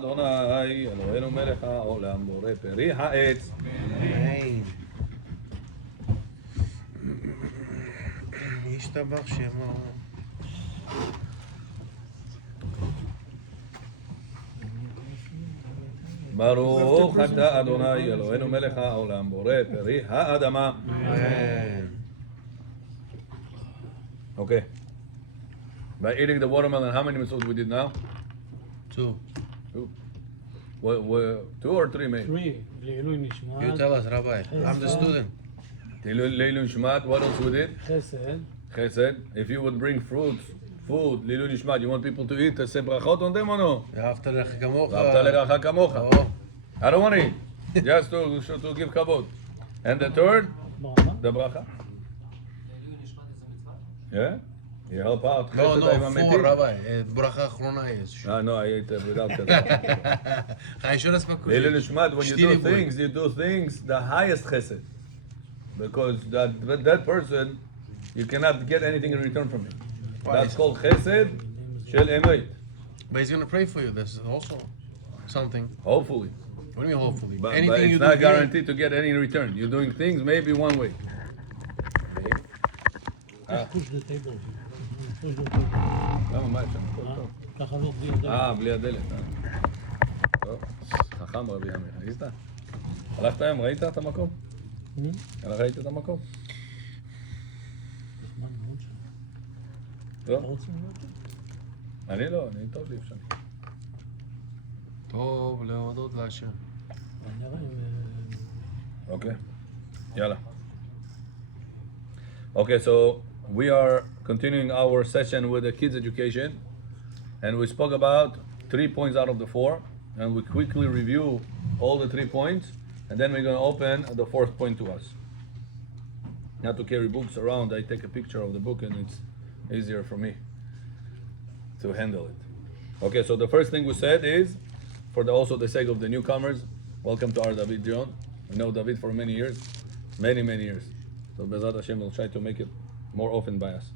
אדוני אלוהינו מלך העולם בורא פרי העץ. ישתבח שמו. ברוך אתה אדוני אלוהינו מלך העולם בורא פרי האדמה. Okay. By eating the watermelon, how many mitzvot we did now? Two. Two or three, maybe? Three. לעילוי נשמת. You tell us, Rabbi. I'm the student. Leilun Shmat, what else we did? חסד. Chesed. If you would bring fruits, food, Leilun Shmat, you want people to eat, say brachot on them or no? ואהבת לך כמוך. ואהבת לרעך כמוך. Oh. I don't want to eat. Just to give kavod. And the third? ברכה. The bracha. Yeah? You help out. No, Chesed, I'm a four, metil. Rabbi. ברכה אחרונה יש. No, I ate without that. חיישון הספקות. Leilun Shmat, when you Shtiri do things, you do things the highest chesed. Because that person, you cannot get anything in return from him. Why? That's called chesed shel emet. But he's going to pray for you. This is also something. Hopefully. What do you mean hopefully? But Anything it's you not do guaranteed to get any in return. You're doing things maybe one way. push the table. push the table. למה, מה יש שם? ככה לא בלי הדלת. בלי הדלת. טוב, חכם רבי אמיר. ראית? הלכת היום, ראית את המקום? ראית את המקום? נחמד מאוד שם. לא? אתה רוצה להיות שם? אני לא, אני טוב לי אפשר. טוב להודות להשם. נראה אם... Okay. Yalla. Okay, so we are continuing our session with the kids education, and we spoke about 3 points out of the 4, and we quickly review all the 3 points, and then we're going to open the 4th point to us. Not to carry books around, I take a picture of the book and it's easier for me to handle it. Okay, so the first thing we said is, for also the sake of the newcomers, welcome to our David John. We know David for many years, many years. So Bezrat Hashem will try to make it more often by us.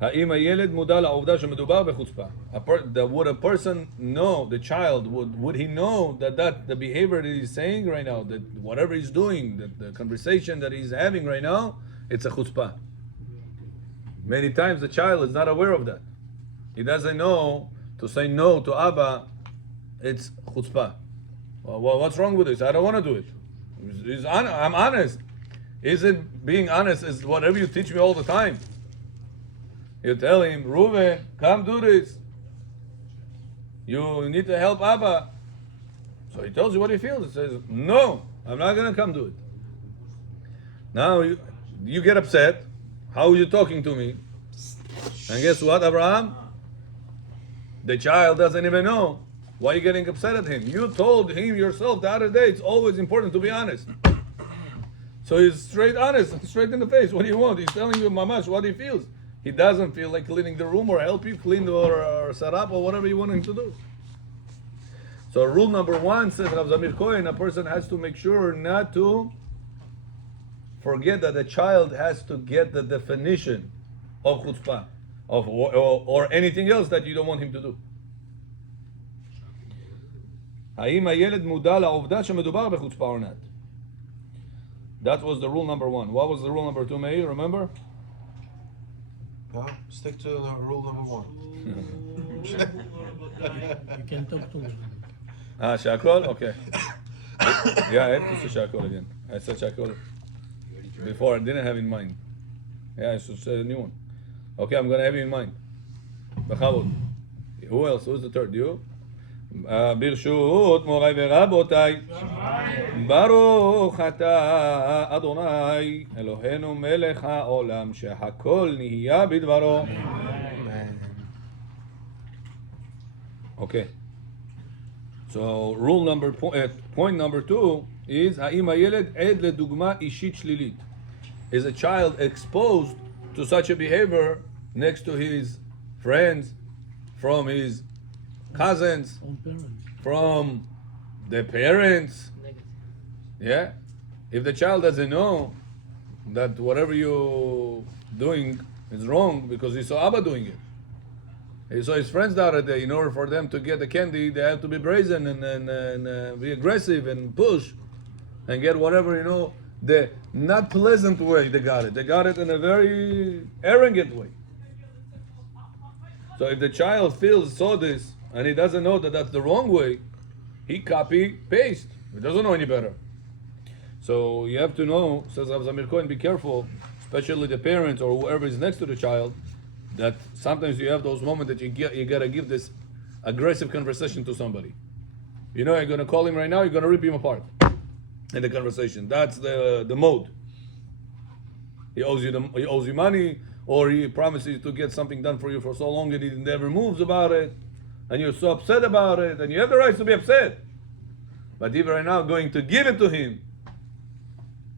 האם הילד מודע לעובדה שמדובר בחוצפה? Would a person know, the child, would he know that the behavior that he's saying right now, that whatever he's doing, that the conversation that he's having right now, it's a chutzpah? Many times the child is not aware of that. He doesn't know to say no to Abba, it's chutzpah. Well, what's wrong with this? I don't want to do it. I'm honest. Isn't being honest is whatever you teach me all the time? You tell him, Reuven, come do this. You need to help Abba. So he tells you what he feels. He says, no, I'm not going to come do it. Now you get upset. How are you talking to me? And guess what, Abraham? The child doesn't even know. Why are you getting upset at him? You told him yourself the other day, it's always important to be honest. So he's straight honest, straight in the face. What do you want? He's telling you, Mamash, what he feels. He doesn't feel like cleaning the room or help you clean or set up or whatever you want him to do. So rule number 1 says Rav Zamir Cohen, a person has to make sure not to forget that the child has to get the definition of chutzpah or anything else that you don't want him to do. האם הילד מודע לעובדה שמדובר בחוצפה or not? That was the rule number 1. What was the rule number 2, Meir? Remember? Yeah, stick to the rule number 1. You can talk to me. Shakol? Okay. Yeah, I have to say Shakol again. I said Shakol before. I didn't have in mind. Yeah, I should say a new one. Okay, I'm going to have you in mind. Bechavod. Who else? Who's the third? You? ברשות מוריי ורבותיי, ברוך אתה אדוני אלוהינו מלך העולם שהכל נהיה בדברו. Okay. So point number 2 is האם הילד עד לדוגמה אישית שלילית? Is a child exposed to such a behavior next to his friends, from his cousins, from the parents? Yeah. If the child doesn't know that whatever you're doing is wrong because he saw Abba doing it, So his friends doubted that in order for them to get the candy, they have to be brazen and be aggressive and push and get whatever, the not pleasant way they got it. They got it in a very arrogant way. So if the child saw this and he doesn't know that that's the wrong way, he copy paste. He doesn't know any better. So you have to know, says Rav Zamir Cohen, be careful, especially the parents or whoever is next to the child, that sometimes you have those moments that you gotta give this aggressive conversation to somebody. You're gonna call him right now, you're gonna rip him apart in the conversation. That's the mode. He owes you money, or he promises to get something done for you for so long and he never moves about it, and you're so upset about it, and you have the right to be upset. But even right now, going to give it to him,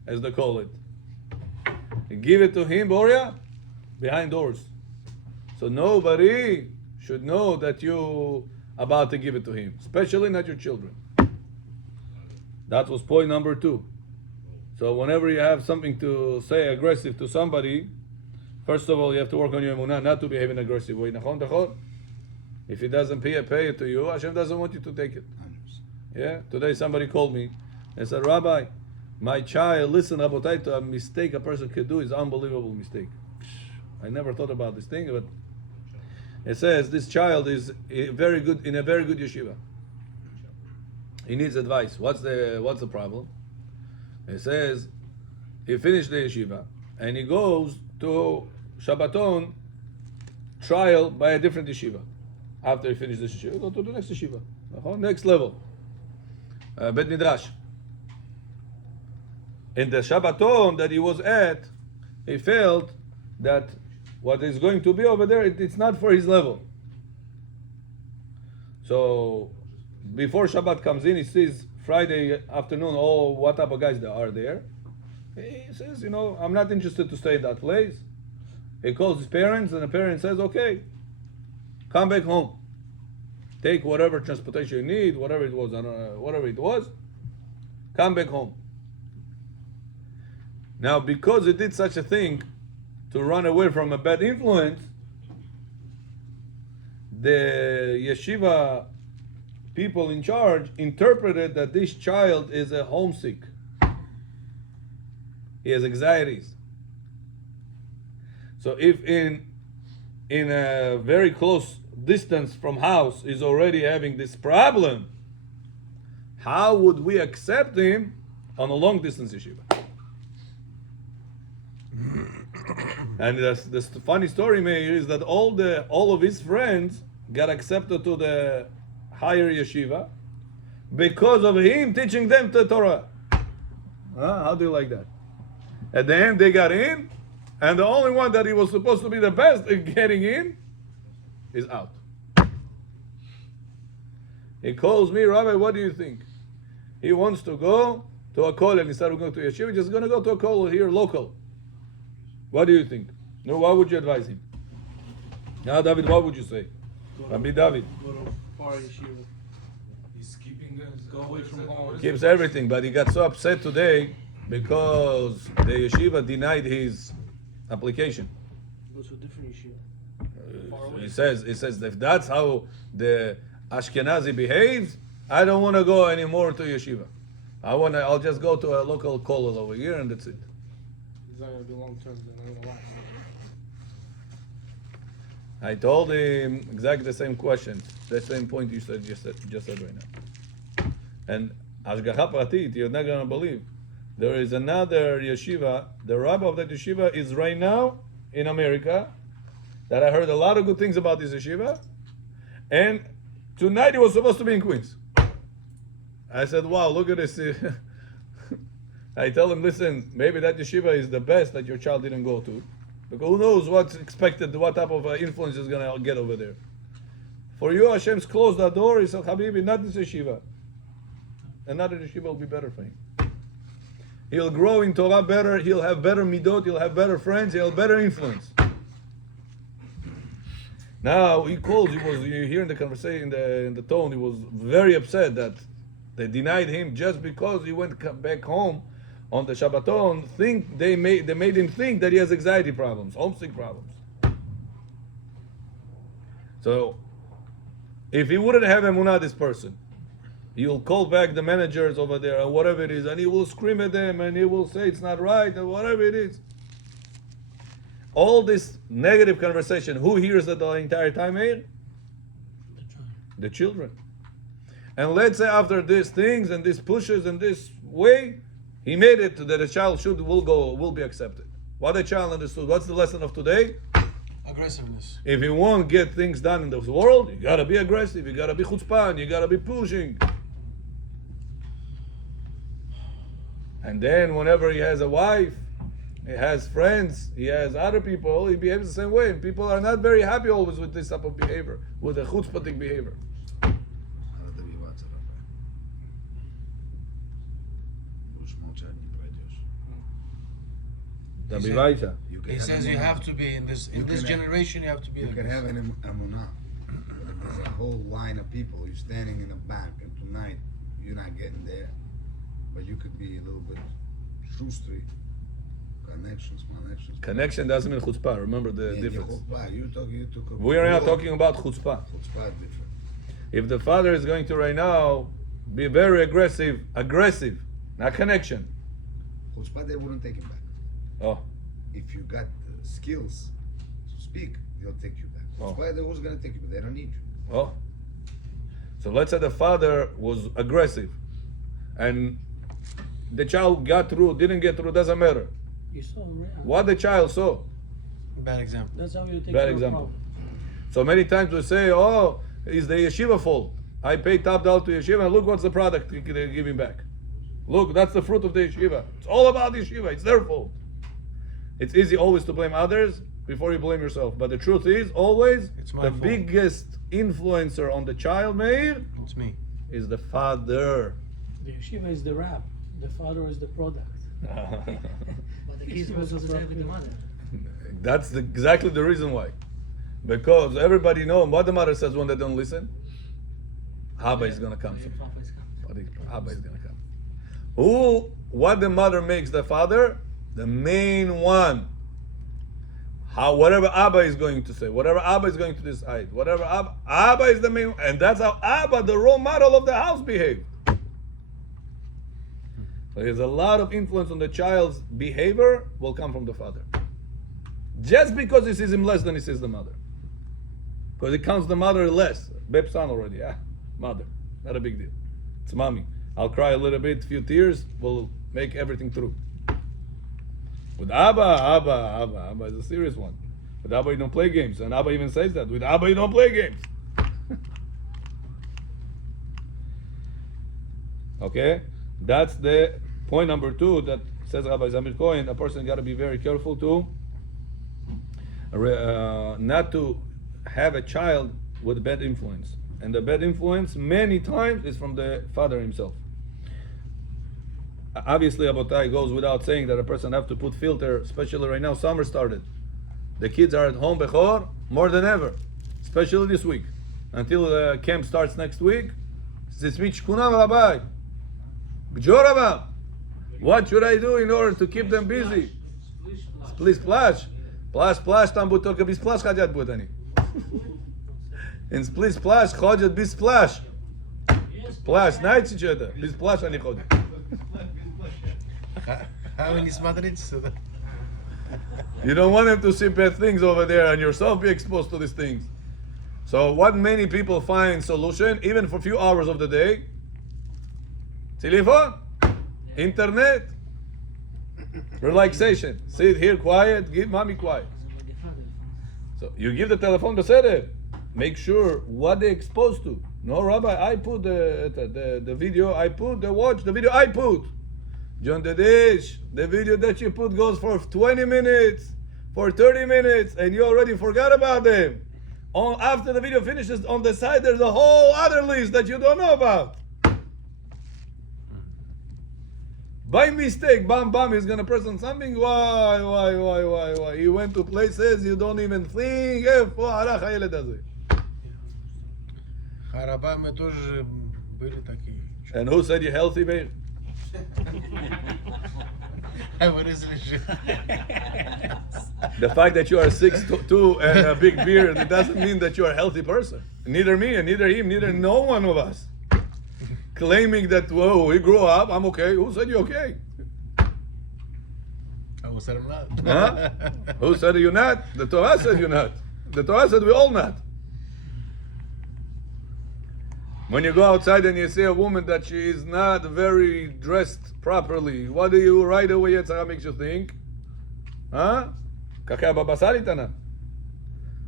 as they call it. And give it to him, Boria, behind doors. So nobody should know that you about to give it to him, especially not your children. That was point number 2. So whenever you have something to say aggressive to somebody, first of all, you have to work on your emunah, not to behave in an aggressive way. If he doesn't pay it to you, Hashem doesn't want you to take it. Yeah. Today somebody called me and said, Rabbi, my child, listen, Rabotai, to a mistake a person could do is an unbelievable mistake. I never thought about this thing, but it says this child is in a very good yeshiva. He needs advice. What's the problem? It says he finished the yeshiva and he goes to Shabbaton trial by a different yeshiva. After he finished this yeshiva, go to the next yeshiva, next level, Bet Midrash. In the Shabbaton that he was at, he felt that what is going to be over there, it's not for his level. So before Shabbat comes in, he sees Friday afternoon, what type of guys there are there. He says, I'm not interested to stay in that place. He calls his parents, and the parent says, okay, come back home. Take whatever transportation you need, whatever it was, come back home. Now, because he did such a thing to run away from a bad influence, the yeshiva people in charge interpreted that this child is a homesick. He has anxieties. So if in a very close distance from house is already having this problem, how would we accept him on a long distance yeshiva? And the funny story, Meir, is that all of his friends got accepted to the higher yeshiva because of him teaching them the Torah. How do you like that? At the end, they got in, and the only one that he was supposed to be the best at getting in is out. He calls me, Rabbi, what do you think? He wants to go to a kollel instead of going to yeshiva. He's just going to go to a kollel here, local. What do you think? No, what would you advise him? Now, David, what would you say? Rabbi David. Go to far yeshiva. He's keeping go away from home. Keeps everything, but he got so upset today because the yeshiva denied his application. Go to a different yeshiva. He says if that's how the Ashkenazi behaves, I don't want to go anymore to yeshiva. I'll just go to a local kollel over here and that's it. It's not going to be long term, they're not going to last. I told him exactly the same question, the same point you just said right now. And Ashgacha Pratit, you're not going to believe. There is another yeshiva, the rabbi of that yeshiva is right now in America, that I heard a lot of good things about this yeshiva, and tonight he was supposed to be in Queens. I said, wow, look at this. I tell him, listen, maybe that yeshiva is the best that your child didn't go to. Because who knows what's expected, what type of influence is going to get over there. For you, Hashem's closed that door. He said, Habibi, not this yeshiva. Another yeshiva will be better for him. He'll grow in Torah better. He'll have better midot. He'll have better friends. He'll have better influence. Now he calls. You hear in the conversation, in the tone, he was very upset that they denied him just because he went back home on the Shabbaton. They made him think that he has anxiety problems, homesick problems. So, if he wouldn't have emunah, this person, he will call back the managers over there or whatever it is, and he will scream at them and he will say it's not right or whatever it is. All this negative conversation, who hears it the entire time here? The children. And let's say after these things and these pushes and this way, he made it that the child will be accepted. What the child understood. What's the lesson of today? Aggressiveness. If you want to get things done in this world, you gotta be aggressive, you gotta be chutzpan, you gotta be pushing. And then whenever he has a wife, he has friends, he has other people, he behaves the same way. And people are not very happy always with this type of behavior, with a chutzpatic behavior. He says you have to be in this generation. You have to be. You like can this. have an emunah. There's a whole line of people. You're standing in the back, and tonight you're not getting there, but you could be a little bit shrewsbury. Connections. Connection doesn't mean chutzpah. Remember the Yeah, difference. You took a We are not talking about chutzpah. Chutzpah is different. If the father is going to right now be very aggressive, not connection. Chutzpah, they wouldn't take him back. Oh, If you got the skills to speak, they'll take you back. Oh. Chutzpah, they was gonna take you, but they don't need you. oh. So let's say the father was aggressive, and the child got through, didn't get through, doesn't matter. You saw, right? What the child saw. Bad example. That's how you take Bad care of example. problem. So many times we say, oh, it's the yeshiva fault. I paid top dollar to yeshiva, and look what's the product they're giving back. Look, that's the fruit of the yeshiva. It's all about the yeshiva. It's their fault. It's easy always to blame others before you blame yourself. But the truth is, always, It's my the fault. biggest influencer on the child, Meir, It's me. is the father. The yeshiva is the wrap. The father is the product. But the kids Yeshiva were is supposed to the stay with the mother. That's exactly the reason why. Because everybody knows what the mother says when they don't listen. Abba is gonna come soon. Papa is coming. Abba is gonna come. What the mother makes the father? The main one. Whatever Abba is going to say, whatever Abba is going to decide, whatever Abba is the main, and that's how Abba, the role model of the house, behaved. So there's a lot of influence on the child's behavior will come from the father. Just because he sees him less than he sees the mother. Because he counts the mother less. Babe son already, mother. Not a big deal. It's mommy. I'll cry a little bit, few tears, will make everything through. With Abba is a serious one. With Abba you don't play games. And Abba even says that. With Abba you don't play games. Okay? That's the point number 2 that says Rabbi Zamir Cohen. A person got to be very careful to not to have a child with bad influence. And the bad influence many times is from the father himself. Obviously, Abotai, goes without saying that a person have to put filter, especially right now, summer started. The kids are at home, Bechor, more than ever, especially this week. Until the camp starts next week, what should I do in order to keep them busy? Please splash. Splash, tam butor ke splash hajat butani. In split splash, hajat bis splash. Splash, night cheta. Bis splash ani hajat. You don't want them to see bad things over there and yourself be exposed to these things. So what many people find solution, even for a few hours of the day, telephone, internet, relaxation. Sit here quiet, give mommy quiet. So you give the telephone to Seder. Make sure what they're exposed to. No, Rabbi, I put the video, I put the watch, the video I put. John the dish, the video that you put goes for 20 minutes, for 30 minutes, and you already forgot about them. After the video finishes, on the side there's a whole other list that you don't know about. By mistake, bam, he's gonna press on something. Why? He went to places you don't even think. Харабами тоже были такие. And who said you're healthy, babe? What is it? The fact that you are 6'2" and a big beard, it doesn't mean that you are a healthy person. Neither me and neither him, neither no one of us. Claiming that, whoa, we grew up, I'm okay. Who said you're okay? I will set him not. Huh? Who said you're not? The Torah said you're not. The Torah said we're all not. When you go outside and you see a woman that she is not very dressed properly, what do you right away Yetzirah makes you think? Huh? Kaka babasalit ana.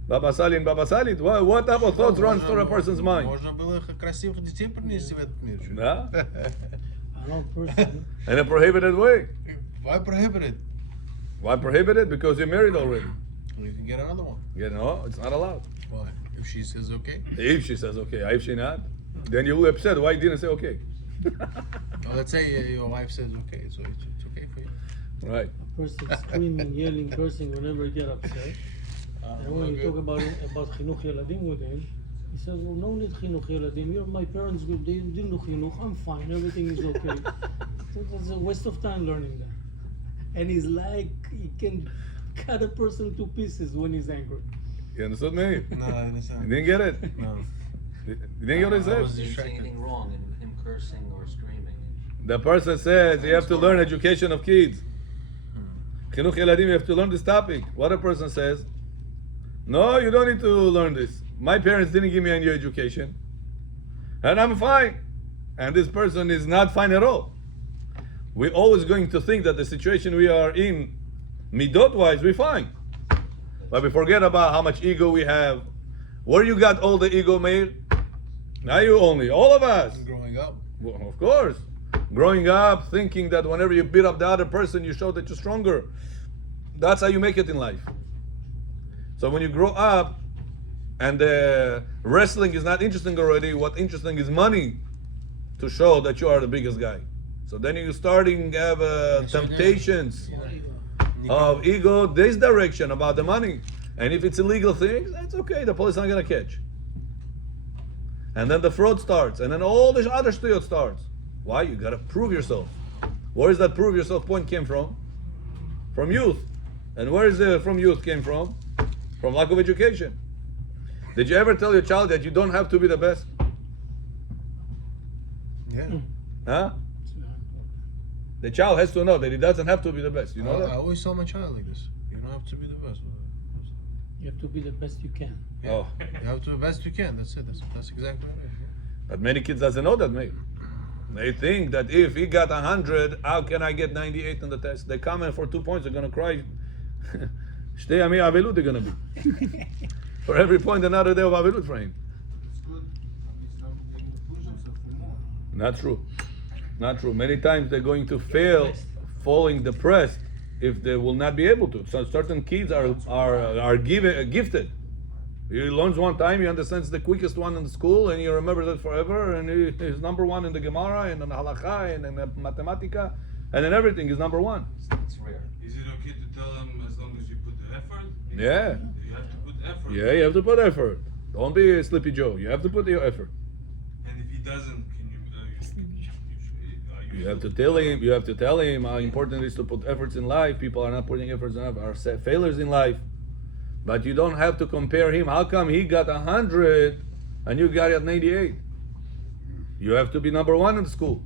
Babasalin, babasalit. What type of thoughts runs through a person's mind? Можно было красивых детей принести в этот мир. Huh? I know personally. In a prohibited way. Why prohibit it? Why prohibited? Because you're married already. You can get another one. You know, it's not allowed. Why? If she says okay. If she says okay, if she not, then you will be upset. Why didn't say okay? Well, let's say your wife says okay, so it's okay for you. Right. A person screaming, yelling, cursing whenever he get upset. And when you talk about chinuch yeladim with him, he says, well, no need chinuch yeladim. You know, my parents, they didn't do chinuch. I'm fine. Everything is okay. So it's a waste of time learning that. And he's like, he can cut a person to pieces when he's angry. You understood me? No, I understand. You didn't get it? No. You didn't get what I I said? was Didn't say distracted. anything wrong in him cursing or screaming. The person says you have to learn education of kids. Chinuch Yeladim, you have to learn this topic. What a person says, no, you don't need to learn this. My parents didn't give me any education. And I'm fine. And this person is not fine at all. We're always going to think that the situation we are in, midot-wise, we're fine. But we forget about how much ego we have. Where you got all the ego, Meir? Not you only, all of us. Growing up. Well, of course. Growing up, thinking that whenever you beat up the other person, you show that you're stronger. That's how you make it in life. So when you grow up, and wrestling is not interesting already, what interesting is money to show that you are the biggest guy. So then you're starting to have temptations of ego this direction about the money. And if it's illegal things, that's okay, the police aren't gonna catch. And then the fraud starts, and then all the other stuff starts. Why? You gotta prove yourself. Where is that prove yourself point came from? From youth. And where is the from youth came from? From lack of education. Did you ever tell your child that you don't have to be the best? Yeah. Huh? The child has to know that he doesn't have to be the best. You know I that? always tell my child like this. You don't have to be the best. You have to be the best you can. Yeah. Oh. You have to be the best you can. That's it. That's exactly what it is. Yeah. But many kids doesn't know that, mate. They think that if he got 100, how can I get 98 on the test? They come in for 2 points, they're gonna cry. Shtei yamei avelut they're gonna be. For every point, another day of avelut for him. It's good. I mean, it's not making the push himself for more. Not true. Not true. Many times they're going to fail, falling depressed if they will not be able to. So certain kids are gifted. He learns one time, he understands the quickest one in the school, and he remembers it forever. And he's number one in the Gemara, and in the Halakha, and in the Mathematica, and in everything. He's number one. It's rare. Is it okay to tell him as long as you put the effort? Yeah. You have to put effort. Yeah, you have to put effort. Don't be a Sleepy Joe. You have to put your effort. And if he doesn't, can you? You have to tell him. You have to tell him how important it is to put efforts in life. People are not putting efforts in life. Are failures in life. But you don't have to compare him. How come he got 100 and you got it at 98? You have to be number one in the school.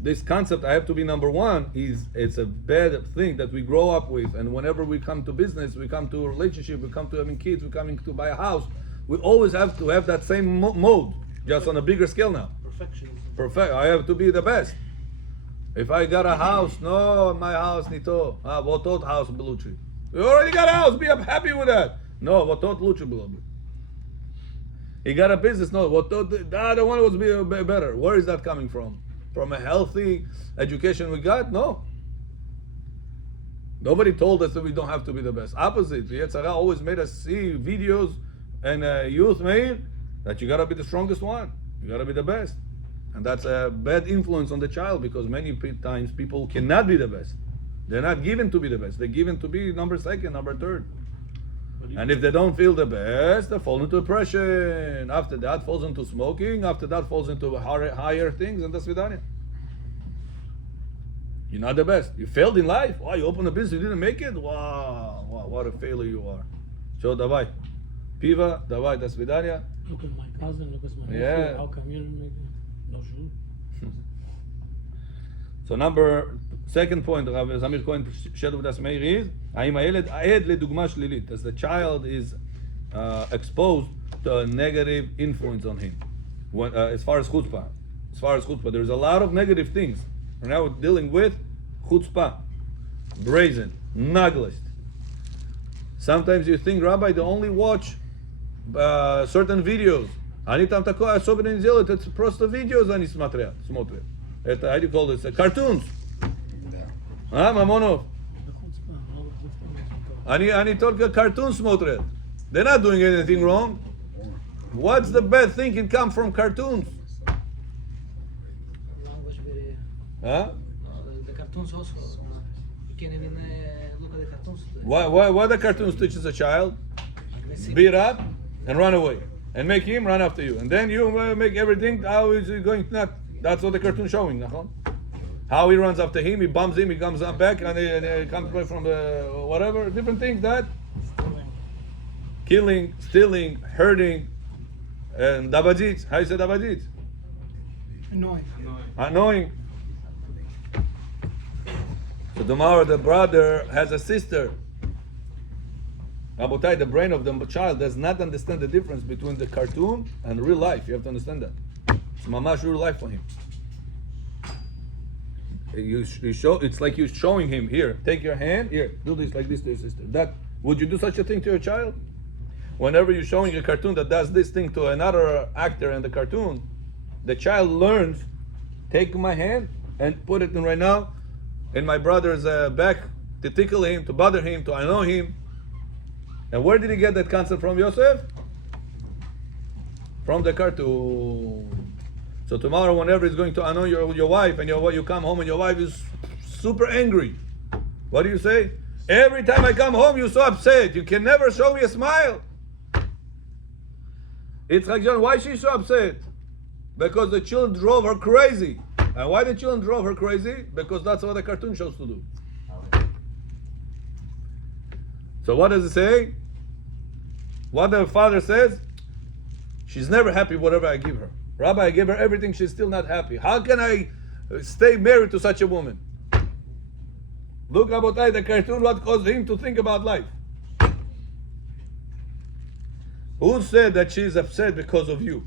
This concept, I have to be number one, it's a bad thing that we grow up with. And whenever we come to business, we come to a relationship, we come to having kids, we're coming to buy a house, we always have to have that same mode, just on a bigger scale now. Perfectionism. Perfect. I have to be the best. If I got a house, no, my house nito. Votot house beluchi. You already got a house. Be happy with that. No, votot luchi beluchi. He got a business. No, votot the other one was be better. Where is that coming from? From a healthy education we got? No. Nobody told us that we don't have to be the best. Opposite. The Yetzirah always made us see videos and youth made that you gotta be the strongest one. You gotta be the best. And that's a bad influence on the child because many times people cannot be the best. They're not given to be the best. They're given to be number second, number third. And if they don't feel the best, they fall into depression. After that, falls into smoking. After that, falls into higher things, and that's vidanya. You're not the best. You failed in life. Wow, you opened a business, you didn't make it. Wow, what a failure you are. So давай. Piva, давай, до свидания. Look at my cousin, look at my Yeah. nephew. How come you didn't make it? No sure. So second point, Rav Zamir Cohen shared with us Meir is, האם הילד עד לדוגמה שלילית, as the child is exposed to a negative influence on him. As far as chutzpah, there's a lot of negative things. And now we're dealing with chutzpah, brazen, naglist. Sometimes you think, Rabbi, they only watch certain videos. Они там такое особенно не делают, это просто видео они смотрят. Это, how do you call this? Cartoons. А, Mamonov? אני только cartoons смотрят. They're not doing anything wrong. What's the bad thing can come from cartoons? Language very. Huh? The cartoons also. You can even look at the cartoons. Why the cartoons teaches a child? Beat up and run away. And make him run after you. And then you make everything, how is he going nuts? That's what the cartoon showing, nachon? How he runs after him, he bumps him, he comes up back, and he comes away from the whatever, different things that killing, stealing, hurting, and dabajit. How you say dabajit? Annoying. So tomorrow the brother has a sister. Rabotai, the brain of the child does not understand the difference between the cartoon and real life. You have to understand that. It's mamash real life for him. You show. It's like you're showing him, here, take your hand, here, do this like this to your sister. That, would you do such a thing to your child? Whenever you're showing a cartoon that does this thing to another actor in the cartoon, the child learns, take my hand and put it in right now in my brother's back to tickle him, to bother him, to annoy him. And where did he get that concept from, Yosef? From the cartoon. So tomorrow, whenever he's going to annoy your wife, and you come home and your wife is super angry, what do you say? Every time I come home, you're so upset. You can never show me a smile. It's like, John, why is she so upset? Because the children drove her crazy. And why the children drove her crazy? Because that's what the cartoon shows to do. So what does it say? What the father says? She's never happy whatever I give her. Rabbi, I give her everything, she's still not happy. How can I stay married to such a woman? Look, Rabotai, the cartoon, what caused him to think about life? Who said that she's upset because of you?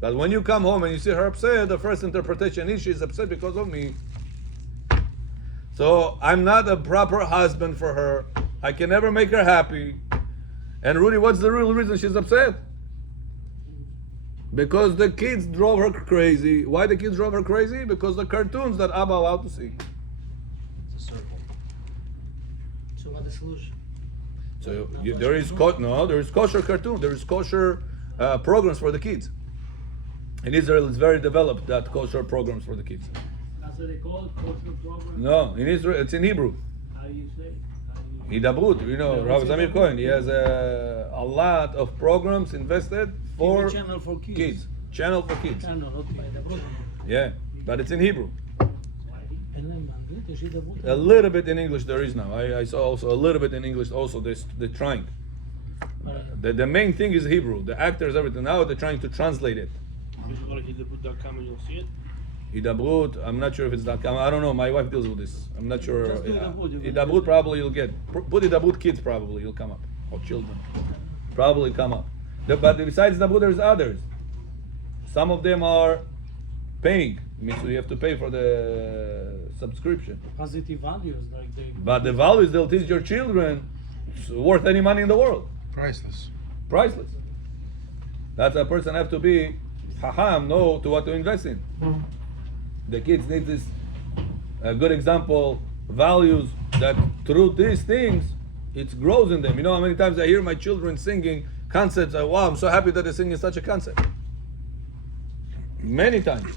That when you come home and you see her upset, the first interpretation is she's upset because of me. So I'm not a proper husband for her. I can never make her happy. And Rudy, what's the real reason she's upset? Because the kids drove her crazy. Why the kids drove her crazy? Because the cartoons that Abba allowed to see. It's a circle. So what the solution? So there is kosher cartoon. There is kosher programs for the kids. In Israel, it's very developed, that kosher programs for the kids. That's what they call it, cultural program. No, in Israel, it's in Hebrew. How do you say it? Hidabrut, Rabbi Zamir Cohen, he has a lot of programs invested for channel for kids. Channel for kids. Channel, okay. Yeah, but it's in Hebrew. אין להם באנגלית, יש הידברות. A little bit in English there is now. I saw also a little bit in English also. They're trying. The main thing is Hebrew. The actors, everything. Now they're trying to translate it. You should go to hidabrut.com and you'll see it. Hidabrut, I'm not sure if it's .com. I don't know. My wife deals with this. I'm not sure. Just do Hidabrut. Hidabrut probably you'll get. Put Hidabrut kids probably you'll come up. Or children. Probably come up. But besides Hidabrut there's others. Some of them are paying. I mean, so you have to pay for the subscription. Positive values, like they. But the values they'll teach your children is worth any money in the world. Priceless. Priceless. That's a person have to be haham, know to what to invest in. The kids need this good example, values that through these things, it grows in them. You know how many times I hear my children singing concepts, wow, I'm so happy that they're singing such a concept. Many times.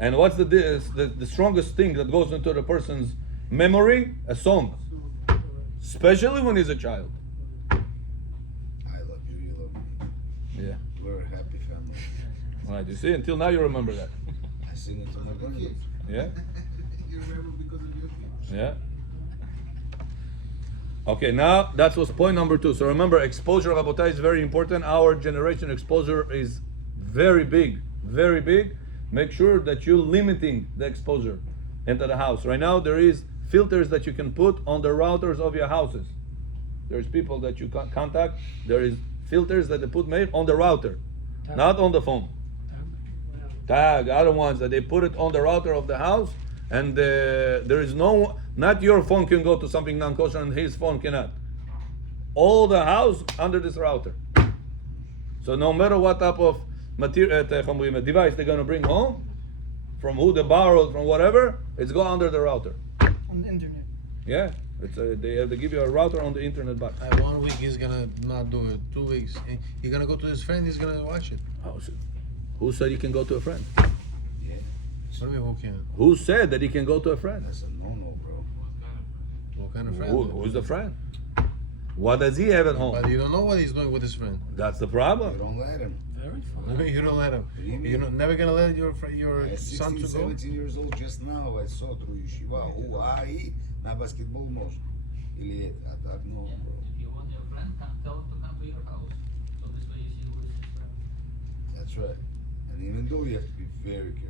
And what's the strongest thing that goes into the person's memory? A song. Especially when he's a child. I love you, you love me. Yeah. We're a happy family. Right, you see, until now you remember that. I sing it to my grandkids. Yeah? You remember because of your kids. Yeah. Okay, now that was point number 2. So remember, exposure, Rabotai, is very important. Our generation exposure is very big, very big. Make sure that you're limiting the exposure into the house. Right now, there is filters that you can put on the routers of your houses. There's people that you contact. There is filters that they put made on the router, not on the phone. Tag, other ones that they put it on the router of the house, and there is not your phone can go to something non-kosher and his phone cannot. All the house under this router. So no matter what type of material, device they're going to bring home, from who they borrowed, from whatever, it's go under the router. On the internet. Yeah, they have to give you a router on the internet box. 1 week he's gonna not do it. 2 weeks. He's gonna go to his friend. He's gonna watch it. Oh, shit. Who said you can go to a friend? Yeah, What do you mean who can? Who said that he can go to a friend? that's a no-no, bro. What kind of friend? Who's the friend? What does he have at home? But you don't know what he's doing with his friend. That's the You problem. don't let him. Very fun. You don't let him. You're never gonna let your At son 16, to go. 17 years old, just now, I saw through yeshiva, who I na basketball može. Ili je, a tak no, bro. If you want your friend, tell him to come to your house. So this way you see who is his friend. That's right. And even though you have to be very careful.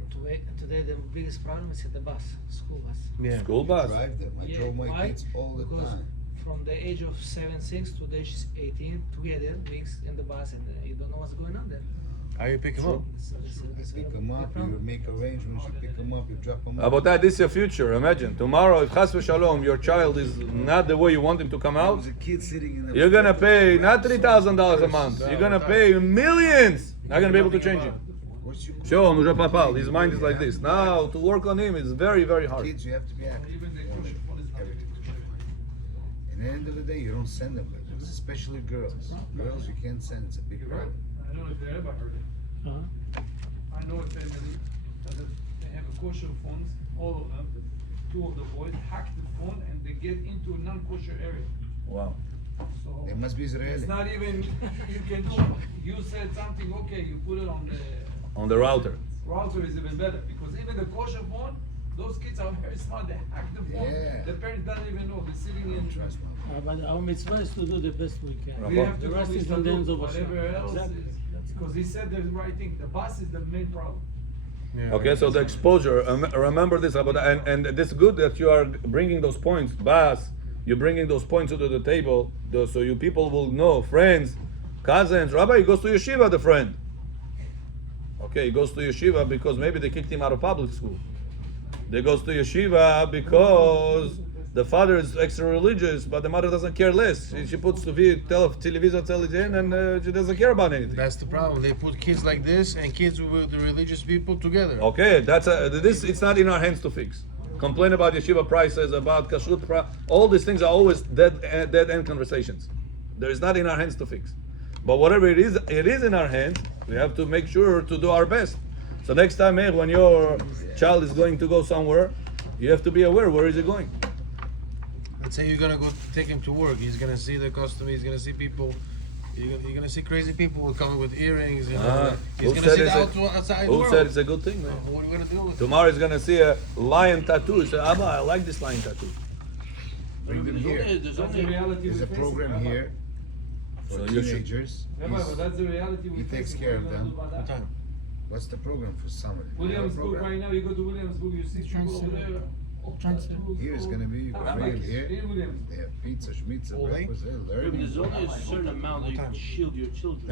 Today the biggest problem is at the bus, school bus. Yeah. School bus. Drive them. I Yeah, drove my why? kids all the Because time. from the age of 7, 6 to the age 18, together, mixed in the bus, and you don't know what's going on there. How you pick him up? It's You a pick them big up, you problem. make arrangements, you pick them up, you drop them off. About that, this is your future. Imagine tomorrow, if Chas v'Shalom, your child is not the way you want him to come There out, was a kid sitting in the you're gonna pay not $3,000 a month. You're gonna pay millions. Not gonna be able to change him. What's your Show him, papal. His mind is like this. Now to work on him is very, very hard. kids, you have to be active. Even the kosher food is not Everything. And at the end of the day, you don't send them like this, especially girls. Girls, you can't send. It's a big problem. I don't know if they ever heard it. Huh? I know a family that they have a kosher phones, all of them. 2 of the boys hack the phone and they get into a non-kosher area. Wow. So They must be Israeli. it's not even you can do. You said something, okay, you put it on the On the router. router is even better because even the kosher phone, those kids are very smart. They hack the phone. Yeah. The parents don't even know. They're sitting in. Trust me. But our mitzvah is to do the best we can. We have to The rest do is in the hands of Hashem. whatever else Exactly. is. Because he said the right thing. The bus is the main problem. Yeah. Okay, so the exposure. Remember this about and it's good that you are bringing those points, Bas. You're bringing those points to the table, so you people will know, friends, cousins. Rabbi, he goes to yeshiva, the friend. Okay, he goes to yeshiva because maybe they kicked him out of public school. They goes to yeshiva because the father is extra religious, but the mother doesn't care less. She puts television and she doesn't care about anything. That's the problem. They put kids like this and kids with the religious people together. Okay, this. It's not in our hands to fix. Complain about yeshiva prices, about kashrut, all these things are always dead end conversations. There is not in our hands to fix. But whatever it is in our hands. We have to make sure to do our best. So next time, when your child is going to go somewhere, you have to be aware where is he going. Let's say you're gonna go take him to work. He's gonna see the customer. He's gonna see people. You're gonna see crazy people coming with earrings. You know, he's Who gonna said see it's the a- outside Who world. said it's a good thing, man? What are you gonna do with it? Tomorrow he's gonna see a lion tattoo. He said, Abba, I like this lion tattoo. Bring them here. That's the reality. There's we a face, program Rabbi. here for So you should- teenagers. Rabbi, He's- but that's the reality. he we takes face. care What of are you gonna them. do about What that? time? What's the program for summer? You have a Williamsburg program? right now. You go to Williamsburg, you see people over there. Here is gonna be, you can bring it here. In Williamsburg. They have pizza, schmitza, All day? breakfast, they're But learning. there's only a certain amount that you can shield your children.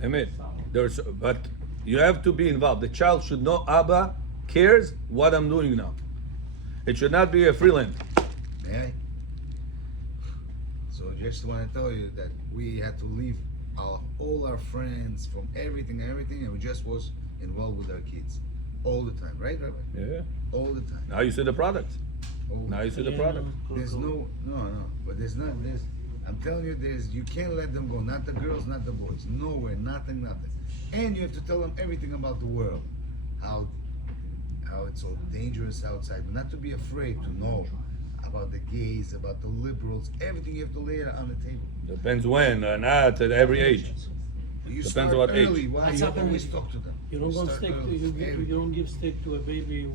Amen. But you have to be involved. The child should know Abba cares what I'm doing now. It should not be a freelance. May I? So just want to tell you that we had to leave all our friends from everything, and we just was involved with our kids all the time, right, Rabbi? Yeah. All the time. Now you see the product. All the Now you time. see the product. There's no, but there's not. I'm telling you, you can't let them go. Not the girls, not the boys. Nowhere, nothing. And you have to tell them everything about the world, how it's so dangerous outside. But not to be afraid to know about the gays, about the liberals. Everything you have to lay it on the table. Depends when, not at every age. You Depends start on what age. early. Why What's you happening always is- talk to them? You don't give Start steak. early. You don't give steak to a baby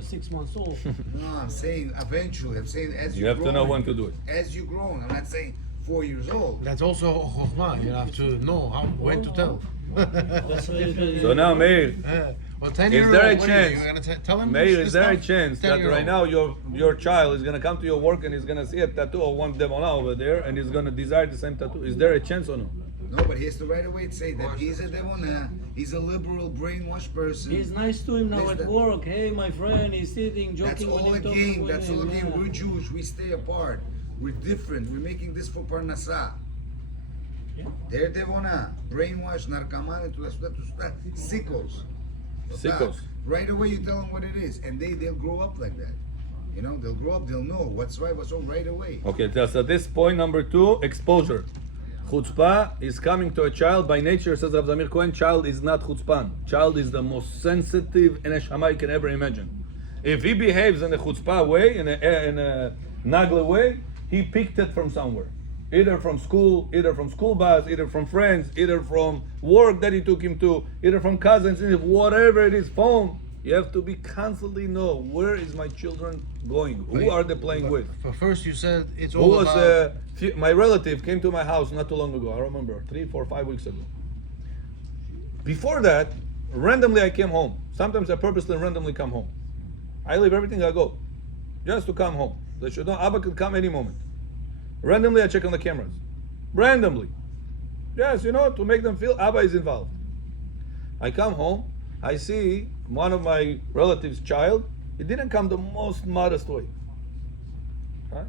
6 months old. No, I'm saying eventually. I'm saying as You have to know growing, when to do it. As you growing. I'm not saying 4 years old. That's also chokhmah. You have to know how when to tell. That's So now, Meir, Yeah. Well, 10 is there a chance? You're gonna tell him. Meir, this is there a stuff? chance that 10-year-old. right now your child is gonna come to your work and he's gonna see a tattoo of one demona over there and he's gonna desire the same tattoo? Is there a chance or no? No, but he has to right away say that he's a devona, he's a liberal, brainwashed person. He's nice to him now This, at that. work. Hey, my friend, he's sitting, That's joking with all a him, talking game. with That's him. all a game. yeah. We're Jewish. We stay apart. We're different. We're making this for parnasa. Yeah. They're devona, brainwashed, narcoman, sickos. Sickos. Right away, you tell them what it is, and they'll grow up like that. You know, they'll grow up. They'll know what's right, what's wrong right away. Okay, so this point number 2, exposure. Chutzpah is coming to a child by nature, says Rav Zamir Cohen. Child is not chutzpan. Child is the most sensitive neshama you can ever imagine. If he behaves in a chutzpah way, in a nagle way, he picked it from somewhere. Either from school, either from school bus, either from friends, either from work that he took him to, either from cousins, whatever it is, phone. You have to be constantly know, where is my children going? Who are they playing with? But first you said it's Who all was about. my relative came to my house not too long ago. I remember 3, 4, 5 weeks ago. Before that, randomly I came home. Sometimes I purposely randomly come home. I leave everything, I go, just to come home. They should know Abba could come any moment. Randomly I check on the cameras. Randomly, yes, to make them feel Abba is involved. I come home, I see one of my relatives' child. He didn't come the most modest way. Right?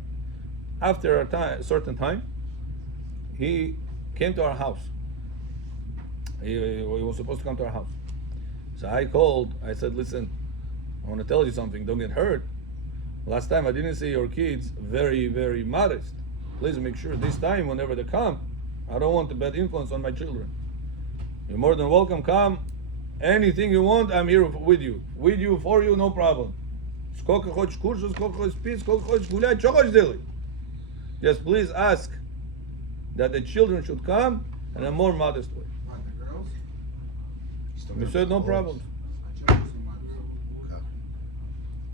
After a certain time, he came to our house. He was supposed to come to our house. So I called. I said, listen, I want to tell you something. Don't get hurt. Last time I didn't see your kids very, very modest. Please make sure this time, whenever they come, I don't want a bad influence on my children. You're more than welcome. Come. Anything you want, I'm here with you. With you, for you, no problem. Just please ask that the children should come in a more modest way. He said no problem.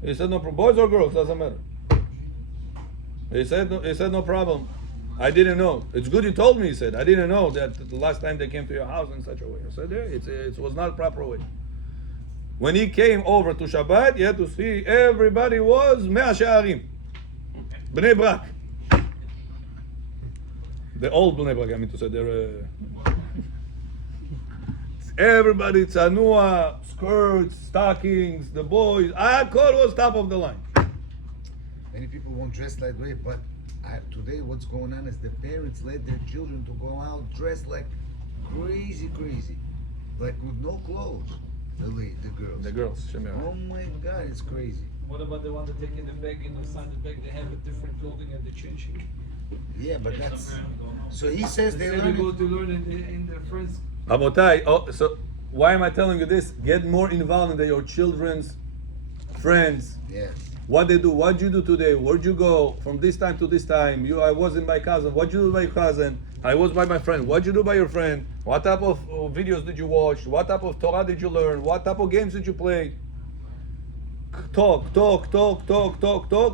He said no problem. Boys or girls, doesn't matter. He said no problem. I didn't know. It's good you told me, he said. I didn't know that the last time they came to your house in such a way. I said, yeah, it was not a proper way. When he came over to Shabbat, you had to see everybody was Mea She'arim. Bnei Brak. The old Bnei Brak, I mean to say. They're, everybody, tzanua, skirts, stockings, the boys. Akol was top of the line. Many people won't dress that way, but today what's going on is the parents let their children to go out dressed like crazy, like with no clothes. The girls. The girls, Shemir. Oh my God, it's crazy. What about the one that take in the bag and inside the bag they have a different clothing and they're changing? Yeah, but that's. So he says they They learn. go to learn in their friends. Abotai, so why am I telling you this? Get more involved in your children's friends. Yes. What they do, what you do today, where'd you go from this time to this time? I was in my cousin, what'd you do by your cousin? I was by my friend, what'd you do by your friend? What type of videos did you watch? What type of Torah did you learn? What type of games did you play? Talk.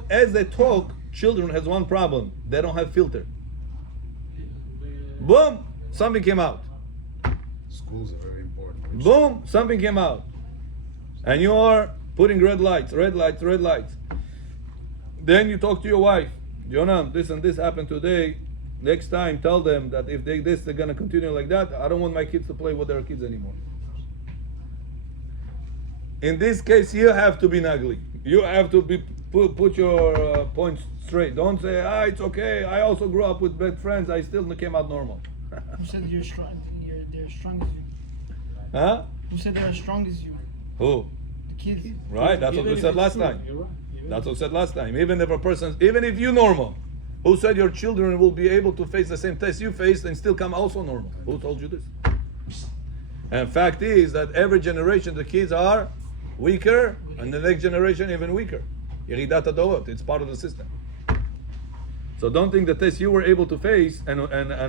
As they talk, children has one problem. They don't have filter. Boom, something came out. Schools are very important. Boom, something came out. And you are putting red lights. Then you talk to your wife. Jonah, this and this happened today. Next time, tell them that if they're gonna continue like that, I don't want my kids to play with their kids anymore. In this case, you have to be ugly. You have to be put your points straight. Don't say, it's okay. I also grew up with bad friends. I still came out normal. Who said you're strong? They're strong as you. Huh? Who said they're as strong as you? Who? The kids. Right. That's what we Even if said it's last true, time. You're right. That's what I said last time. Even if you're normal, who said your children will be able to face the same test you faced and still come also normal? Who told you this? And fact is that every generation the kids are weaker, and the next generation even weaker. Yeridat hadorot. It's part of the system. So don't think the test you were able to face and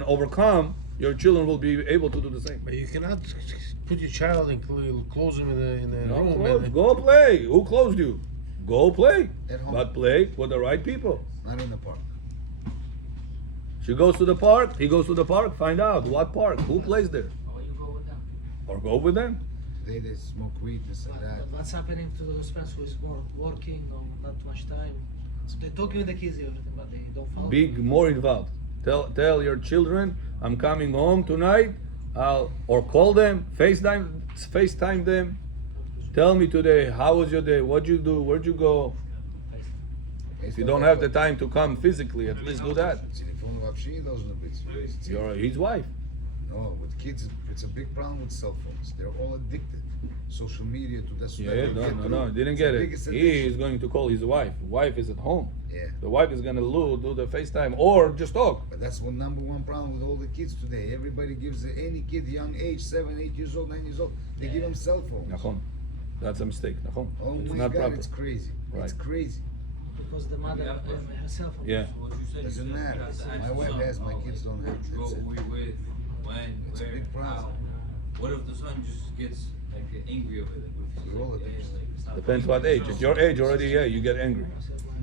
overcome your children will be able to do the same. But you cannot put your child and close him in the No, room. And, go play. Who closed you? Go play. At home. But play with the right people. Not in the park. She goes to the park, he goes to the park, find out what park, who plays there. Or you go with them. Or go with them. Today they smoke weed, this and that. But what's happening to those parents who is more working or not much time? So they're talking with the kids everything, but they don't follow. Be more involved. Tell your children, I'm coming home tonight. Or call them, FaceTime them. Tell me today, how was your day? What'd you do? Where'd you go? If you don't have the time to come physically, at least do that. Telephone вообще не должно быть. You're his wife. No, with kids, it's a big problem with cell phones. They're all addicted. Social media to that. Yeah, no, didn't get it. He is going to call his wife. Wife is at home. Yeah. The wife is gonna do the FaceTime or just talk. But that's one number one problem with all the kids today. Everybody gives any kid young age, 7, 8 years old, 9 years old, they give them cell phones. Nachon. That's a mistake. Nachon. Oh It's my not God, proper. it's crazy. Right. It's crazy. Because the mother herself. Yeah. So what you said, Doesn't you said matter. you have to ask My your wife son, has, my kids don't have. who you That's go, it. who you with, when, It's a where, big problem. how. What if the son just gets like angry over it? Like, We're all like, addicted. like, it's not Depends funny. what age. At your age already, yeah, you get angry.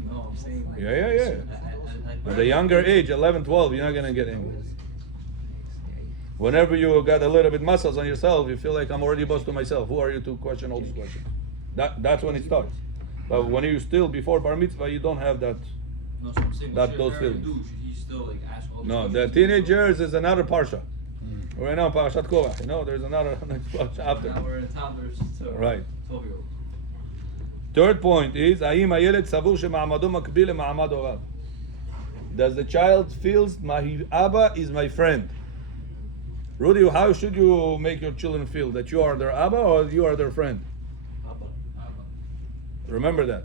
No, I'm saying like. Yeah. At the younger age, 11, 12, you're not gonna get angry. Whenever you got a little bit muscles on yourself, you feel like I'm already boss to myself. Who are you to question all these questions? That's when it starts. But when you still before bar mitzvah, you don't have that. No, so I'm saying, That what should those a parent feelings. do? Should he still like ask all these No, the questions? teenagers is another parsha. Right now, Parashat Korach. You know, there's another next parsha after. Now we're in toddlers to Right. 12-year-olds. Third point is, האם הילד סבור שמעמדו מקביל למעמד הוריו? Does the child feels my Abba is my friend? Rudy, how should you make your children feel? That you are their Abba or you are their friend? Remember that.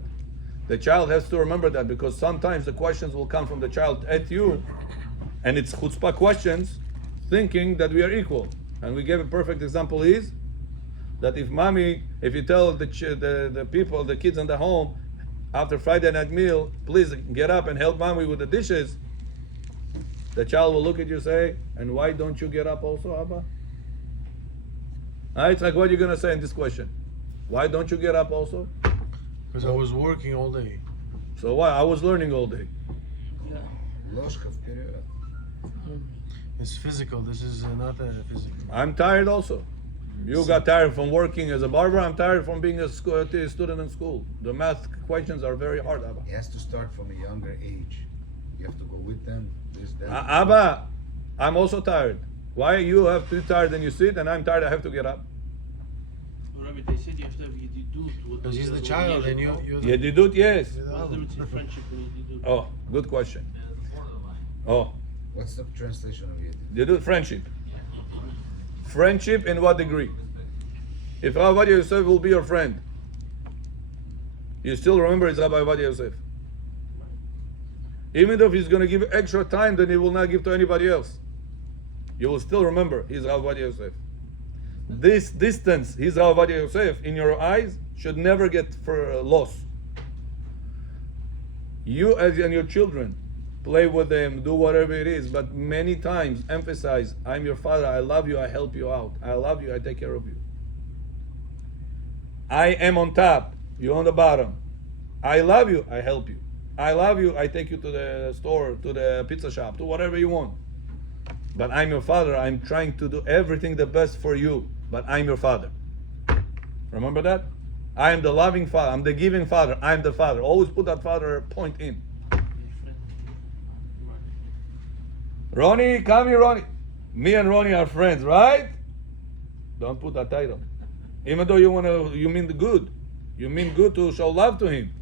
The child has to remember that because sometimes the questions will come from the child at you and it's chutzpah questions thinking that we are equal. And we gave a perfect example is that if you tell the people, the kids in the home, after Friday night meal, please get up and help mommy with the dishes, the child will look at you and say, and why don't you get up also, Abba? It's like, what are you going to say in this question? Why don't you get up also? Because I was working all day. So why? I was learning all day. Ложка вперед. It's physical. This is not a physical. I'm tired also. You got tired from working as a barber. I'm tired from being a student in school. The math questions are very hard, Abba. It has to start from a younger age. You have to go with them. This, that. Abba, I'm also tired. Why you have to be tired and you sit, and I'm tired, I have to get up? Rabbi, they said you have to have yedidut. Because he's the child and you're Yeah, they do it, yes. the What's the difference in friendship and yedidut? Oh, good question. Oh, What's the translation of it? they do friendship. Friendship in what degree? If Rabbi Yosef will be your friend, you still remember it's Rabbi Yosef. Even though he's going to give extra time than he will not give to anybody else, you will still remember he's Rabbi Yosef. This distance, he's Rabbi Yosef, in your eyes should never get lost. You and your children, play with them, do whatever it is, but many times emphasize, I'm your father, I love you, I help you out. I love you, I take care of you. I am on top, you're on the bottom. I love you, I help you. I love you, I take you to the store, to the pizza shop, to whatever you want. But I'm your father, I'm trying to do everything the best for you, but I'm your father. Remember that? I am the loving father, I'm the giving father, I'm the father. Always put that father point in. Ronnie, come here, Ronnie. Me and Ronnie are friends, right? Don't put that title. Even though you mean the good. You mean good to show love to him.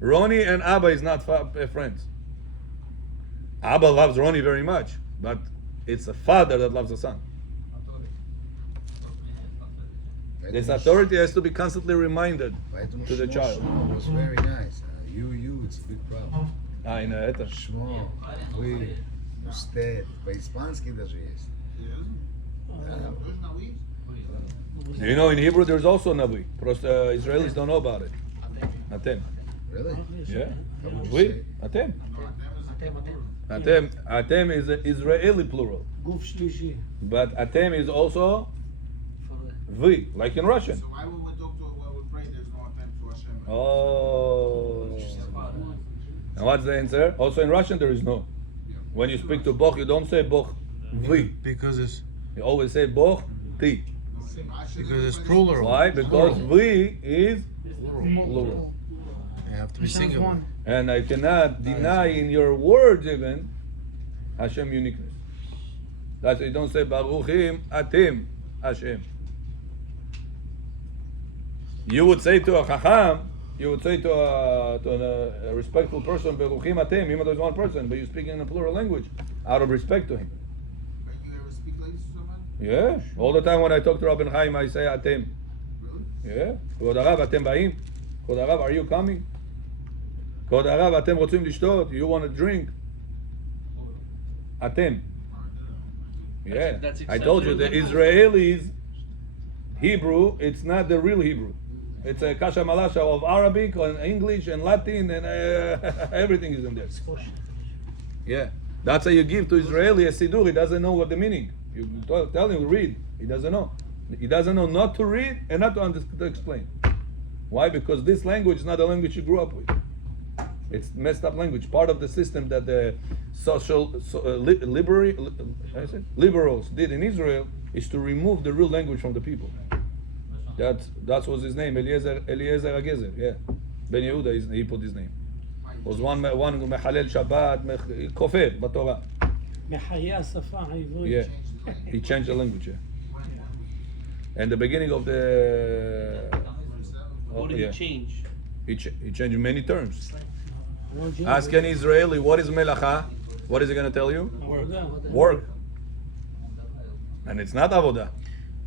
Ronnie and Abba is not friends. Abba loves Ronnie very much, but it's a father that loves the son. This authority has to be constantly reminded to the child. It was very nice. You, it's a big problem. I know it. Шмо, вы, usted. По-испански даже есть. You know, in Hebrew there's also Navi. Israelis don't know about it. Atem. Really? Yeah. How would you We. say? Atem. Atem. Atem is an Israeli plural. גוף שלישי. But atem is also For vi, like in Russian. So why when we talk to when we pray, there's no attempt to Hashem? Oh. And what's the answer? Also in Russian there is no. When you speak to Boch, you don't say Boch vi. Because it's You always say Boch ti. because it's plural. Why? Because vi is plural. You have to be Hashem's singular. one. And I cannot deny in your words even Hashem uniqueness. That's why you don't say Baruchim Atim Hashem. You would say to a Chacham, you would say to a respectful person, Baruchim Atim, even though there's one person, but you're speaking in a plural language out of respect to him. But you ever speak like this to someone? Yeah. All the time when I talk to Rabbi Chaim, I say Atim. Really? Yeah. כבוד הרב, אתם באים? כבוד הרב, are you coming? כבוד הרב, אתם רוצים לשתות? You want to drink? אתם. Yeah. That's I told you, the acceptable. Israelis, Hebrew, it's not the real Hebrew. It's a kasha malasha of Arabic and English and Latin and everything is in there. Yeah. That's how you give to Israeli a Siddur. He doesn't know what the meaning. You tell him, read. He doesn't know. He doesn't know not to read and not to explain. Why? Because this language is not the language you grew up with. It's messed up language. Part of the system that the liberals did in Israel is to remove the real language from the people. That was his name, Eliezer Agezer. Yeah, Ben Yehuda. He put his name. Was one Mechalel Shabbat, Kofer Batorah. מחיי השפה העברית. Yeah, he changed the language. Yeah, and the beginning of the. What did he change? He changed many terms. לא ג'ינגל. Ask an Israeli, what is melacha? What is he going to tell you? עבודה. Work. And it's not avodah.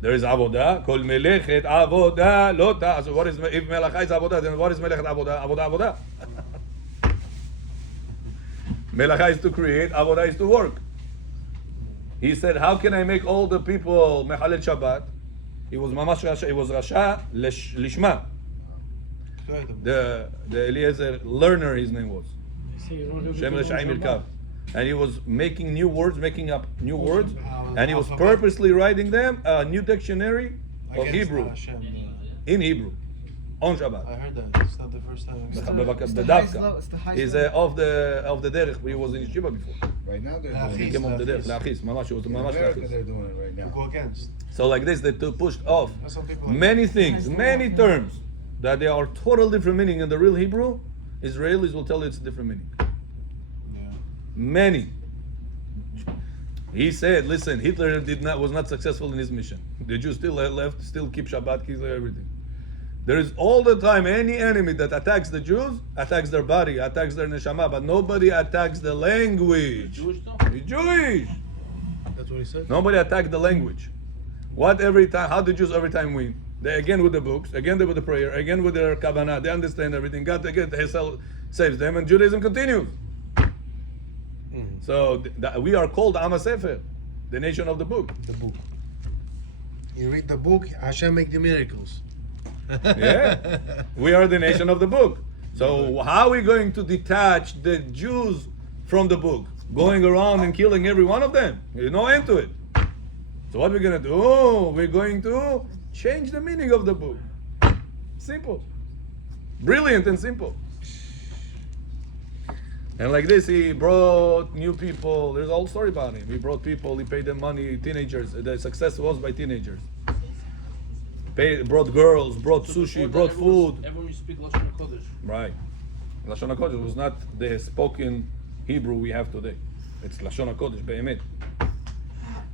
There is avodah. Kol melechet avodah lo ta. So what is if melacha is avodah? Then what is melechet avodah? Avodah. Melacha is to create. Avodah is to work. He said, "How can I make all the people mechalel Shabbat?" He was mamash rasha. He was rasha lishma. The Eliezer learner, his name was. Shem Reshaim Irkav. And he was making new words, making up new words, and he was purposely writing them a new dictionary of Against Hebrew, Hashem, in Hebrew, on I Shabbat. heard that. It's not the first time. It's The the highest level- Davka it's the highest is level. of the derech. He was in yeshiva before. Right now they're Ah, doing He it. came off the Lachis. derech. Lachis, mamash. It was In mamash America lachis. they're doing it right now. Go against. So like this, they pushed off Some people like many things, many terms that they are total different meaning in the real Hebrew. Israelis will tell you it's a different meaning. Yeah. Many. He said, listen, Hitler was not successful in his mission. The Jews still left, still keep Shabbat, keep everything. There is all the time any enemy that attacks the Jews, attacks their body, attacks their neshama, but nobody attacks the language. Jewish though? You're Jewish. That's what he said. Nobody attacked the language. What every time? How the Jews every time win? They again with the books, again with the prayer, again with their kavanah. They understand everything. God again saves them, and Judaism continues. So we are called Am HaSefer, the nation of the book. The book. You read the book, Hashem make the miracles. Yeah, we are the nation of the book. So how are we going to detach the Jews from the book, going around and killing every one of them? There's no end to it. So what we're going to do? We're going to change the meaning of the book. Simple. Brilliant and simple. And like this, he brought new people. There's a whole story about him. He brought people, he paid them money, teenagers. The success was by teenagers. Brought girls, brought sushi, brought food. Everyone used to speak Lashon HaKodesh. Right. Lashon HaKodesh was not the spoken Hebrew we have today. It's Lashon HaKodesh, be'emet.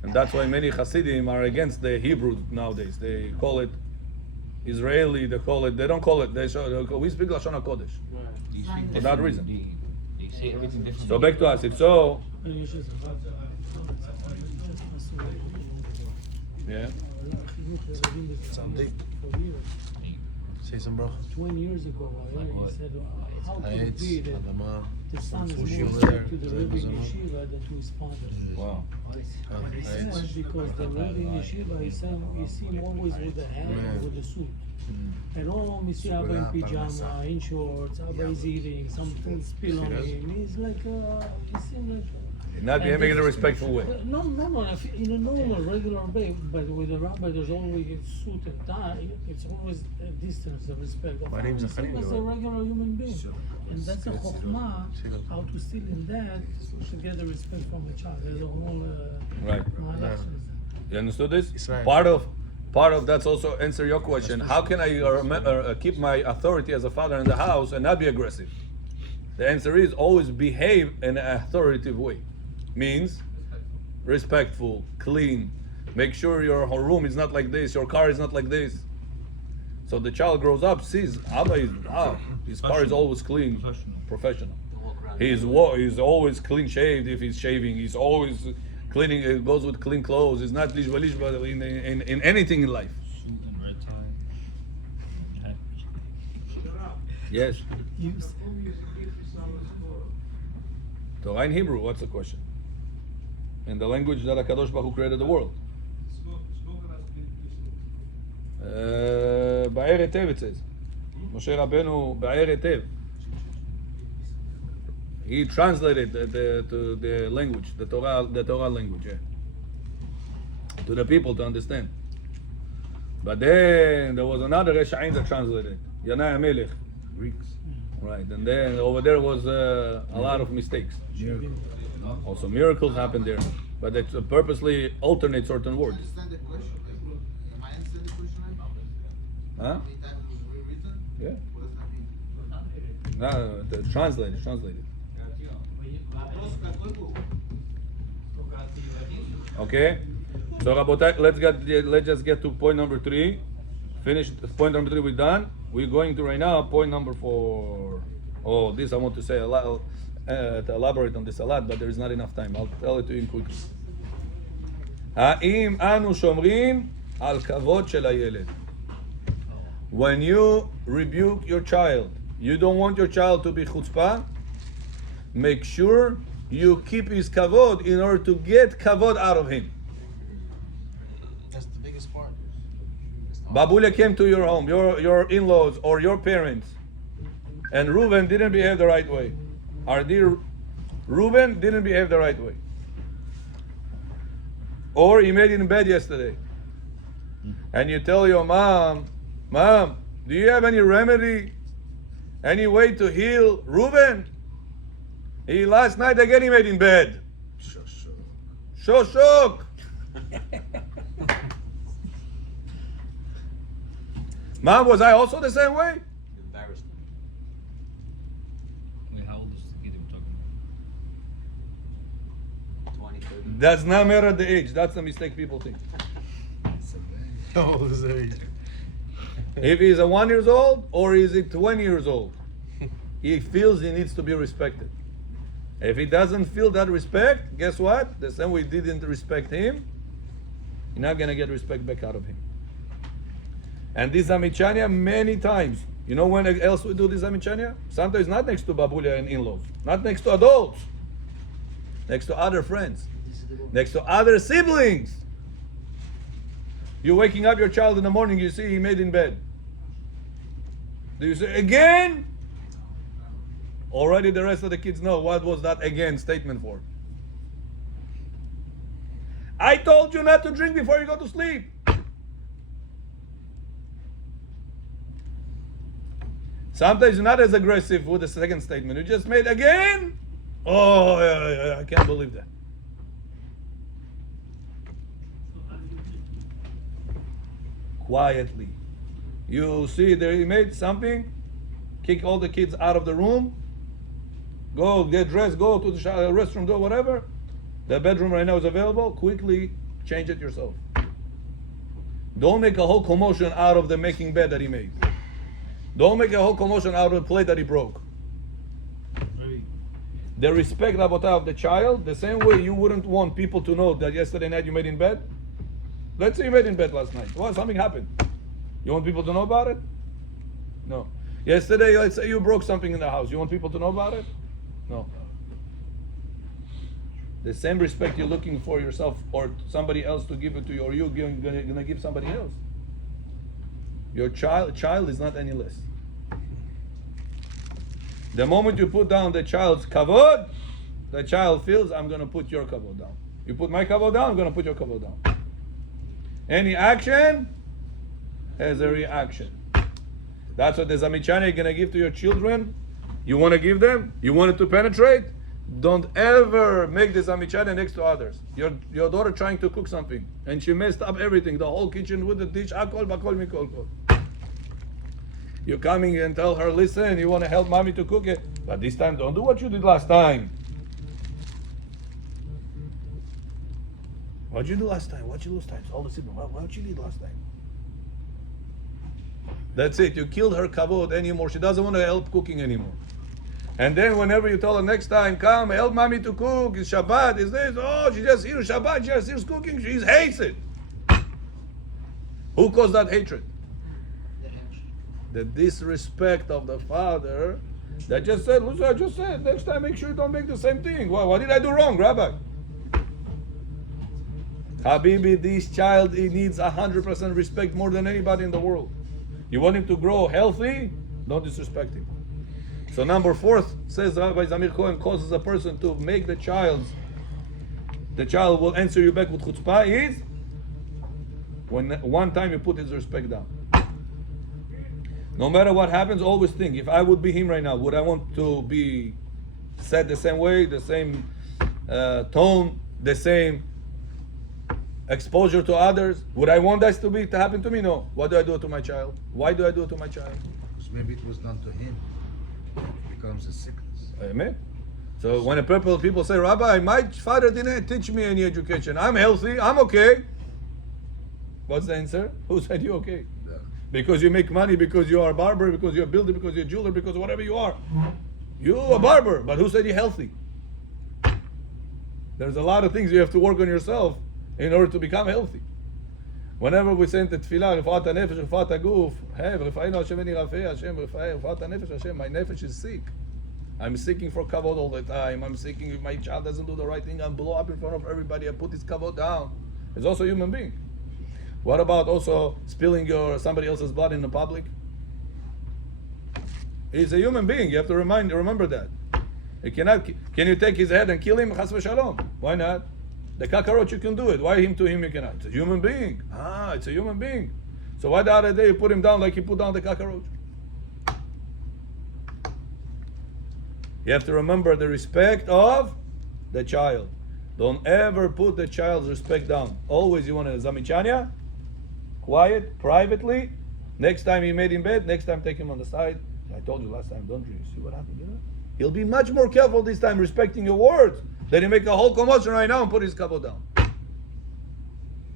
And that's why many Hasidim are against the Hebrew nowadays. They call it Israeli, they don't call it, we speak Lashon HaKodesh. For that reason. They say everything different. So back to us. If so, יש איזה yeah. חינוך ילדים בצפון. Say some bracha. 20 years ago, I heard he said, how could it be that Adama. the son is Sushi more over there. to the Rebbe in yeshiva than to his father? Wow. He said because the Rebbe in yeshiva, he seemed always with the hat, with the suit. And all we see Abba in pyjama, in shorts, Abba is eating, some food spill on him. He's like, he seems like. Not behaving in a respectful way. No. In a normal, regular way, but with a rabbi, there's always a suit and tie. It's always a distance, a respect. My name's Same as a regular human being. And that's a chokhmah, how to still in that, to get the respect from a child. There's a whole Right. You understood this? Israel. Part of that's also answer your question. How can I keep my authority as a father in the house and not be aggressive? The answer is always behave in an authoritative way. Means respectful, clean. Make sure your whole room is not like this, your car is not like this. So the child grows up, sees Abba is his car is always clean, professional. He's always clean shaved if he's shaving. He's always cleaning. It goes with clean clothes. He's not lishba in anything in life. Yes. Torah in Hebrew. What's the question? In the language that HaKadosh Baruch Hu created the world. Ba'er Etev it says. Moshe Rabbeinu Ba'er Etev. He translated to the language, the Torah language, to the people to understand. But then there was another Resha'im that translated, Yanai HaMelech. Greeks. Right, and then over there was a lot of mistakes. Also miracles happened there, but they purposely alternate certain words. Understand the question? Am I understand the question right? Huh? How many times was rewritten? Yeah. What does that mean? No, translated. Okay. So Rabotai, let's just get to point number 3. Finish point number 3. We're done. We're going to right now point number 4. Oh, this I want to say a lot, to elaborate on this a lot, but there is not enough time. I'll tell it to you quickly. האם אנו שומרים על כבוד של הילד? When you rebuke your child, you don't want your child to be chutzpah, make sure you keep his kavod in order to get kavod out of him. That's the biggest part. Babulia came to your home, your in-laws or your parents, and Reuben didn't behave the right way. Our dear Reuben didn't behave the right way. Or he made it in bed yesterday. And you tell your mom, do you have any remedy? Any way to heal Reuben? Last night again he made in bed. Shoshok. Mom, was I also the same way? Embarrassed. Wait, how old is the kid we're talking 20, 30. Does not matter the age. That's the mistake people think. How old is that? about? If he's a 1 year old or is he 20 years old, he feels he needs to be respected. If he doesn't feel that respect, guess what? The same way we didn't respect him, you're not gonna get respect back out of him. And this Amichania many times. You know when else we do this Amichania? Sometimes not next to Babulia and in-laws, not next to adults, next to other friends, next to other siblings. You're waking up your child in the morning, you see he made in bed. Do you say, again? Already the rest of the kids know what was that again statement for. I told you not to drink before you go to sleep. Sometimes you're not as aggressive with the second statement. You just made again? Oh, yeah, I can't believe that. Quietly. You see there he made something, kick all the kids out of the room, go get dressed, go to the restroom, do whatever. The bedroom right now is available. Quickly change it yourself. Don't make a whole commotion out of the making bed that he made. Don't make a whole commotion out of the plate that he broke. The respect of the child, the same way you wouldn't want people to know that yesterday night you made in bed. Let's say you made in bed last night. Well, something happened. You want people to know about it? No. Yesterday, let's say you broke something in the house. You want people to know about it? No. The same respect you're looking for yourself or somebody else to give it to you, or you're gonna give somebody else. Your child is not any less. The moment you put down the child's kavod, the child feels, I'm going to put your kavod down. You put my kavod down, I'm going to put your kavod down. Any action has a reaction. That's what the zamichana you're going to give to your children. You want to give them? You want it to penetrate? Don't ever make the zamichana next to others. Your daughter trying to cook something and she messed up everything, the whole kitchen with the dish. Akol bakol mikol kol. You're coming and tell her, listen, you want to help mommy to cook it, but this time don't do what you did last time. What'd you do last time? What'd you lose time? All the siblings. What you did last time? That's it. You killed her kavod anymore. She doesn't want to help cooking anymore. And then whenever you tell her next time, come help mommy to cook, it's Shabbat, it's this, oh, she just hears Shabbat, she just hears cooking, she hates it. Who caused that hatred? The disrespect of the father that just said, listen, I just said, next time make sure you don't make the same thing. Well, what did I do wrong, Rabbi? Habibi, this child, he needs 100% respect more than anybody in the world. You want him to grow healthy? Don't disrespect him. So number 4, says Rabbi Zamir Cohen, causes a person to make the child will answer you back with chutzpah is when one time you put his respect down. No matter what happens, always think, if I would be him right now, would I want to be said the same way, the same tone, the same exposure to others? Would I want that to happen to me? No. What do I do to my child? Why do I do it to my child? Because maybe it was done to him. It becomes a sickness. Amen. So when people say, Rabbi, my father didn't teach me any education. I'm healthy. I'm okay. What's the answer? Who said you okay? Yeah. Because you make money, because you are a barber, because you're a builder, because you're a jeweler, because whatever you are. You're a barber, but who said you're healthy? There's a lot of things you have to work on yourself in order to become healthy. Whenever we say the tefillah, Rifat HaNefesh, Rifat HaGuf, hey, Rifa'inu Hashem v'ni Rafei Hashem, Rifat HaNefesh Hashem, my nefesh is sick. I'm seeking for kavod all the time. I'm seeking, if my child doesn't do the right thing, I'll blow up in front of everybody. I put his kavod down. He's also a human being. What about also spilling somebody else's blood in the public? He's a human being. You have to remember that. Can you take his head and kill him? Chas v'shalom. Why not? The cockroach, you can do it. Why him to him you cannot? It's a human being. It's a human being. So why the other day you put him down like you put down the cockroach? You have to remember the respect of the child. Don't ever put the child's respect down. Always you want to zamichanya, quiet, privately. Next time he made in bed, next time take him on the side. I told you last time, don't drink. See what happened? Yeah? He'll be much more careful this time, respecting your words. Then he make a whole commotion right now and put his kavod down.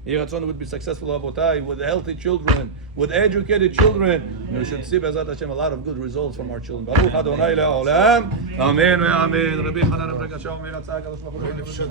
Yiratzon would be successful, Abotai, with healthy children, with educated children. And we should see, Be'ezrat Hashem, a lot of good results from our children. Baruch Adonai Le'olam. Amen ve'amen. Rabbi Hanan Rabbi Gashaw, Me'atzah, Kadosh Baruch Hu.